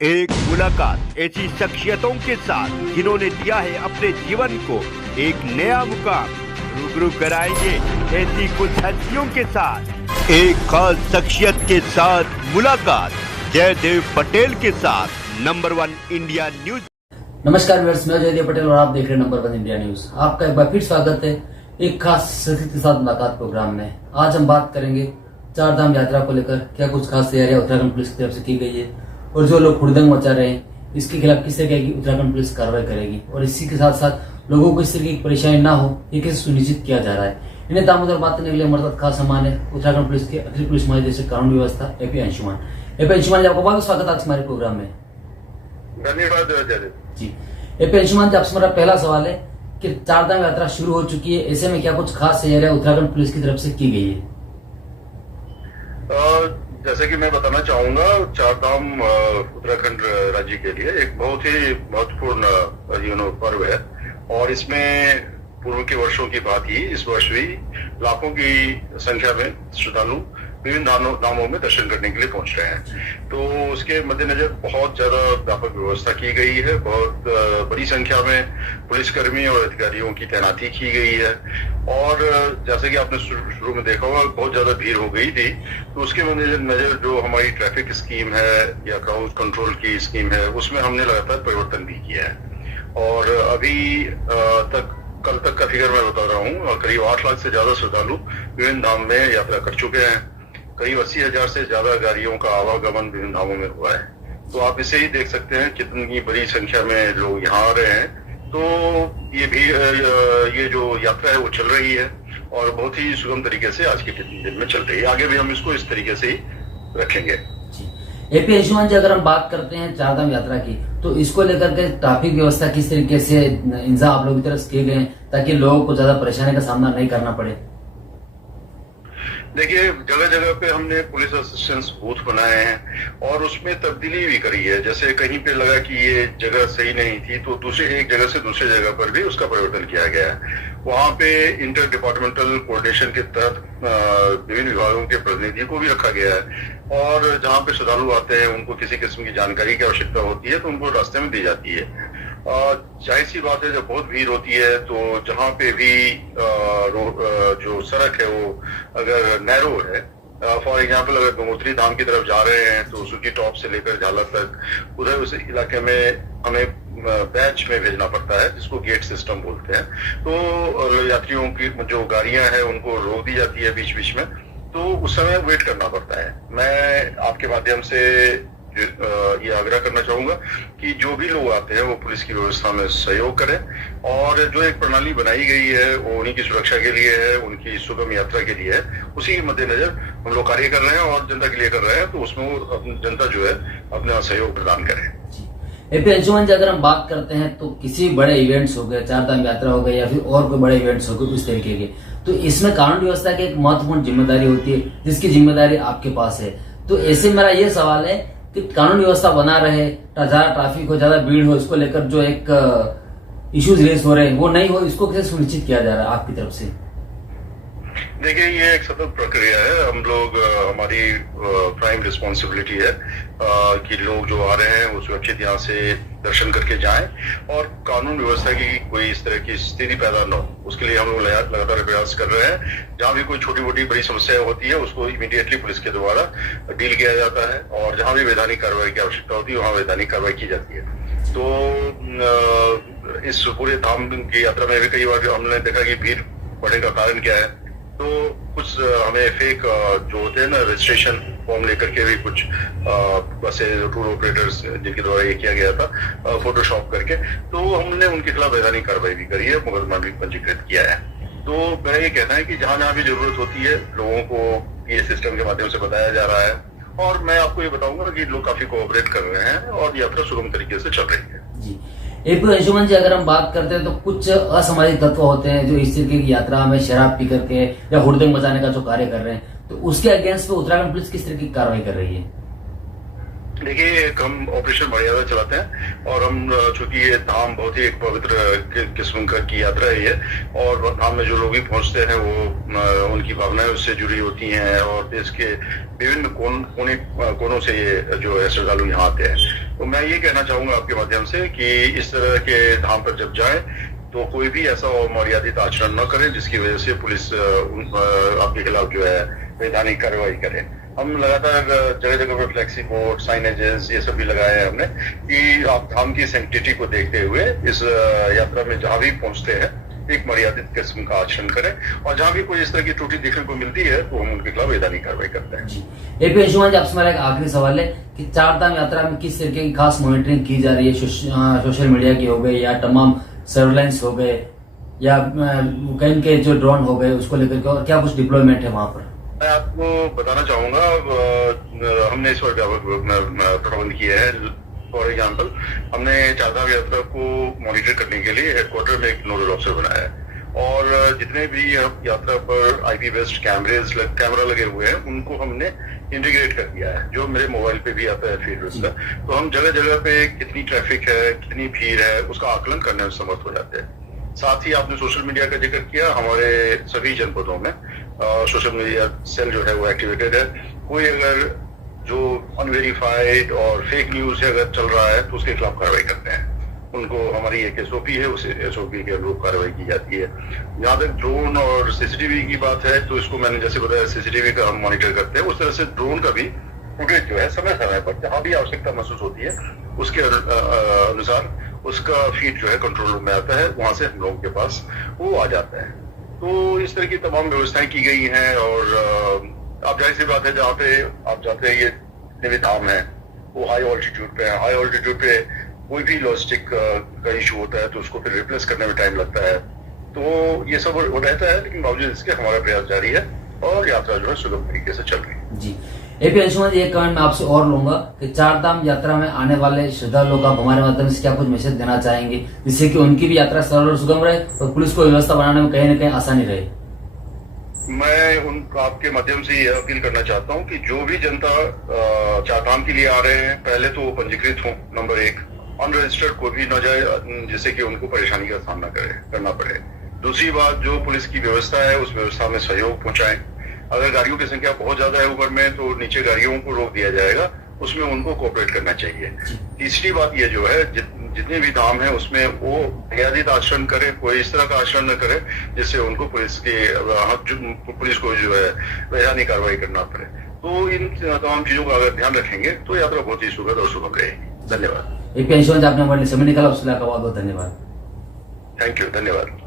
एक मुलाकात ऐसी शख्सियतों के साथ जिन्होंने दिया है अपने जीवन को एक नया मुकाम। रूबरू कराएंगे ऐसी कुछ हस्तियों के साथ एक खास शख्सियत के साथ मुलाकात जयदेव पटेल के साथ नंबर 1 इंडिया न्यूज। नमस्कार व्यूअर्स, मैं जयदेव पटेल और आप देख रहे हैं नंबर 1 इंडिया न्यूज। आपका एक बार फिर स्वागत है एक खास शख्सियत के साथ मुलाकात प्रोग्राम में। आज हम बात करेंगे चारधाम यात्रा को लेकर क्या कुछ खास तैयारियां उत्तराखंड पुलिस की तरफ से की गई है और जो लोग हुड़दंग मचा रहे हैं इसके खिलाफ किस तरह की उत्तराखंड पुलिस कार्रवाई करेगी और इसी के साथ साथ लोगों को इस तरह की परेशानी ना हो ये कैसे सुनिश्चित किया जा रहा है। इन्हें दामोदर बात करने के लिए हमारे साथ खास सम्मान है उत्तराखंड पुलिस के अतिरिक्त पुलिस महानिदेशक कानून व्यवस्था एपी अंशुमान जी, आपका बहुत स्वागत आज हमारे प्रोग्राम में। धन्यवाद जी। एपी अंशुमान जी, आपसे मेरा पहला सवाल है कि चारधाम यात्रा शुरू हो चुकी है, ऐसे में क्या कुछ खास तैयारियां उत्तराखंड पुलिस की तरफ से की गई है? जैसे कि मैं बताना चाहूंगा, चारधाम उत्तराखंड राज्य के लिए एक बहुत ही महत्वपूर्ण पर्व है और इसमें पूर्व के वर्षों की बात ही इस वर्ष भी लाखों की संख्या में श्रद्धालु विभिन्न धामों में दर्शन करने के लिए पहुंच रहे हैं। तो उसके मद्देनजर बहुत ज्यादा व्यापक व्यवस्था की गई है। बहुत बड़ी संख्या में पुलिसकर्मी और अधिकारियों की तैनाती की गई है और जैसे कि आपने शुरू में देखा होगा बहुत ज्यादा भीड़ हो गई थी, तो उसके मद्देनजर जो हमारी ट्रैफिक स्कीम है या क्राउड कंट्रोल की स्कीम है उसमें हमने लगातार परिवर्तन भी किया है। और अभी कल तक का फिगर मैं बता रहा हूँ, करीब 8 लाख से ज्यादा श्रद्धालु विभिन्न धाम में यात्रा कर चुके हैं। करीब 80,000 से ज्यादा गाड़ियों का आवागमन विभिन्न धामों में हुआ है। तो आप इसे ही देख सकते हैं कितनी बड़ी संख्या में लोग यहाँ आ रहे हैं। तो ये भी ये जो यात्रा है वो चल रही है और बहुत ही सुगम तरीके से आज के दिन में चल रही है। आगे भी हम इसको इस तरीके से ही रखेंगे। एपी अंशुमान जी, अगर हम बात करते हैं चारधाम यात्रा की तो इसको लेकर के ट्रैफिक व्यवस्था किस तरीके से इंतजाम आप लोगों की तरफ से किए गए ताकि लोगों को ज्यादा परेशानी का सामना नहीं करना पड़े? देखिए, जगह जगह पे हमने पुलिस असिस्टेंस बूथ बनाए हैं और उसमें तब्दीली भी करी है। जैसे कहीं पे लगा कि ये जगह सही नहीं थी तो एक जगह से दूसरी जगह पर भी उसका परिवर्तन किया गया है। वहां पे इंटर डिपार्टमेंटल कोऑर्डिनेशन के तहत विभिन्न विभागों के प्रतिनिधियों को भी रखा गया है और जहाँ पे श्रद्धालु आते हैं उनको किसी किस्म की जानकारी की आवश्यकता होती है तो उनको रास्ते में दी जाती है। जाहिर सी बात है, जब बहुत भीड़ होती है तो जहाँ पे भी जो सड़क है वो अगर नैरो है, फॉर एग्जाम्पल अगर गंगोत्री धाम की तरफ जा रहे हैं तो सुकी टॉप से लेकर झाला तक उधर उस इलाके में हमें बैच में भेजना पड़ता है जिसको गेट सिस्टम बोलते हैं। तो यात्रियों की जो गाड़ियां हैं उनको रोक दी जाती है बीच बीच में, तो उस समय वेट करना पड़ता है। मैं आपके माध्यम से ये आग्रह करना चाहूंगा कि जो भी लोग आते हैं वो पुलिस की व्यवस्था में सहयोग करें और जो एक प्रणाली बनाई गई है वो उन्हीं की सुरक्षा के लिए है, उनकी सुगम यात्रा के लिए है। उसी के मद्देनजर हम लोग कार्य कर रहे हैं और जनता के लिए कर रहे हैं, तो उसमें जनता जो है अपना सहयोग प्रदान करे। एपी अंशुमान जी, अगर हम बात करते हैं तो किसी बड़े इवेंट्स हो गए, चारधाम यात्रा हो गए या फिर और कोई बड़े इवेंट्स हो गए उस तरीके के, तो इसमें कानून व्यवस्था की एक महत्वपूर्ण जिम्मेदारी होती है जिसकी जिम्मेदारी आपके पास है। तो ऐसे मेरा ये सवाल है कि कानून व्यवस्था बना रहे, ज्यादा ट्रैफिक हो, ज्यादा भीड़ हो, इसको लेकर जो एक इश्यूज रेस हो रहे हैं वो नहीं हो, इसको कैसे सुनिश्चित किया जा रहा है आपकी तरफ से? देखिए, ये एक सतत प्रक्रिया है। हम लोग हमारी प्राइम रिस्पॉन्सिबिलिटी है कि लोग जो आ रहे हैं वो सुरक्षित यहाँ से दर्शन करके जाएं और कानून व्यवस्था की कोई इस तरह की स्थिति पैदा न हो, उसके लिए हम लोग लगातार प्रयास कर रहे हैं। जहाँ भी कोई छोटी मोटी बड़ी समस्या होती है उसको इमीडिएटली पुलिस के द्वारा डील किया जाता है और जहाँ भी वैधानिक कार्रवाई की आवश्यकता होती है वहाँ वैधानिक कार्रवाई की जाती है। तो इस पूरे धाम की यात्रा में भी कई बार हमने देखा कि भीड़ बढ़ने का कारण क्या है, तो कुछ हमें फेक जो होते हैं ना रजिस्ट्रेशन फॉर्म लेकर के भी कुछ ऐसे टूर ऑपरेटर्स जिनके द्वारा ये किया गया था फोटोशॉप करके, तो हमने उनके खिलाफ वैधानिक कार्रवाई भी करी है, मुकदमा भी पंजीकृत किया है। तो मेरा ये कहना है कि जहां जहां भी जरूरत होती है लोगों को ये सिस्टम के माध्यम से बताया जा रहा है और मैं आपको ये बताऊंगा कि लोग काफी कोऑपरेट कर रहे हैं और यात्रा सुगम तरीके से चल रही है। जी। एपी अंशुमान जी, अगर हम बात करते हैं तो कुछ असामाजिक तत्व होते हैं जो इस तरीके की यात्रा में शराब पी करके या हुड़दंग मचाने का जो कार्य कर रहे हैं, तो उसके अगेंस्ट में उत्तराखंड पुलिस किस तरह की कार्रवाई कर रही है? देखिए, हम ऑपरेशन मर्यादा चलाते हैं और हम चूंकि ये धाम बहुत ही एक पवित्र किस्म की यात्रा है ये, और धाम में जो लोग भी पहुंचते हैं वो उनकी भावनाएं उससे जुड़ी होती हैं और देश के विभिन्न कोनों से ये जो है श्रद्धालु यहाँ आते हैं। तो मैं ये कहना चाहूंगा आपके माध्यम से कि इस तरह के धाम पर जब जाए तो कोई भी ऐसा अमर्यादित आचरण न करे जिसकी वजह से पुलिस आपके खिलाफ जो है वैधानिक कार्रवाई करे। हम लगातार जगह जगह पर फ्लेक्सी बोर्ड, साइनेजेस ये सब भी लगाए हैं हमने कि आप धाम की सैंक्टिटी को देखते हुए इस यात्रा में जहां भी पहुंचते हैं एक मर्यादित किस्म का आचरण करें, और जहां भी कोई इस तरह की त्रुटि देखने को मिलती है तो हम उनके खिलाफ वैधानिक कार्रवाई करते हैं। एपी अंशुमान जी, आपसे मेरा एक आखिरी सवाल है कि चारधाम यात्रा में किस तरीके की खास मॉनिटरिंग की जा रही है? सोशल मीडिया की हो गई या तमाम सर्वेलेंस हो गए या कहीं के जो ड्रोन हो गए उसको लेकर के, और क्या कुछ डिप्लॉयमेंट है वहां पर? मैं आपको बताना चाहूंगा, हमने इस पर प्रबंध किए हैं। फॉर एग्जाम्पल, हमने चारधाम यात्रा को मॉनिटर करने के लिए हेडक्वार्टर में एक नोडल ऑफिसर बनाया है, और जितने भी यात्रा पर IP बेस्ड कैमरा लगे हुए हैं उनको हमने इंटीग्रेट कर दिया है, जो मेरे मोबाइल पे भी आता है फीड उसका। तो हम जगह जगह पे कितनी ट्रैफिक है, कितनी भीड़ है, उसका आकलन करने में समर्थ हो जाते हैं। साथ ही आपने सोशल मीडिया का जिक्र किया, हमारे सभी जनपदों में सोशल मीडिया सेल जो है वो एक्टिवेटेड है। कोई अगर जो अनवेरिफाइड और फेक न्यूज अगर चल रहा है तो उसके खिलाफ कार्रवाई करते हैं। उनको हमारी एक SOP है, उस SOP के अनुरूप कार्रवाई की जाती है। जहां तक ड्रोन और CCTV की बात है तो इसको मैंने जैसे बताया CCTV का हम मॉनिटर करते हैं, उस तरह से ड्रोन का भी फुटेज जो है समय समय पर जहां भी आवश्यकता महसूस होती है उसके अनुसार उसका फीड जो है कंट्रोल रूम में आता है, वहां से हम लोगों के पास वो आ जाता है। तो इस तरह की तमाम व्यवस्थाएं की गई हैं, और आप जाहिर सी बात है जहाँ पे आप जाते हैं ये जितने भी धाम है वो हाई ऑल्टीट्यूड पे है। हाई ऑल्टीट्यूड पे कोई भी लॉजिस्टिक का इशू होता है तो उसको फिर रिप्लेस करने में टाइम लगता है। तो ये सब वो रहता है, लेकिन बावजूद इसके हमारा प्रयास जारी है और यात्रा जो है सुगम तरीके से चल रही है। जी, एपी अंशुमान जी, एक कमेंट मैं आपसे और लूंगा कि चारधाम यात्रा में आने वाले श्रद्धालुओं का हमारे माध्यम से क्या कुछ मैसेज देना चाहेंगे जिससे कि उनकी भी यात्रा सरल और सुगम रहे और पुलिस को व्यवस्था बनाने में कहीं न कहीं आसानी रहे? मैं आपके माध्यम से ये अपील करना चाहता हूँ कि जो भी जनता चारधाम के लिए आ रहे हैं, पहले तो वो पंजीकृत हो, नंबर 1। अनरजिस्टर्ड कोई भी न जाए जिससे कि उनको परेशानी का सामना करना पड़े। दूसरी बात, जो पुलिस की व्यवस्था है उस व्यवस्था में सहयोग पहुंचाएं। अगर गाड़ियों की संख्या बहुत ज्यादा है ऊपर में तो नीचे गाड़ियों को रोक दिया जाएगा, उसमें उनको कोऑपरेट करना चाहिए। तीसरी बात ये जो है, जितने भी धाम है उसमें वो मर्यादित आचरण करे, कोई इस तरह का आचरण न करे जिससे उनको पुलिस को जो है वैधानिक कार्रवाई करना पड़े। तो इन तमाम चीजों का अगर ध्यान रखेंगे तो यात्रा बहुत ही सुखद और सुगम रहेगी। धन्यवाद। एपी अंशुमान जी, आपने हमारे लिए समय निकाला, उसके लिए आपका बहुत बहुत धन्यवाद। थैंक यू, धन्यवाद।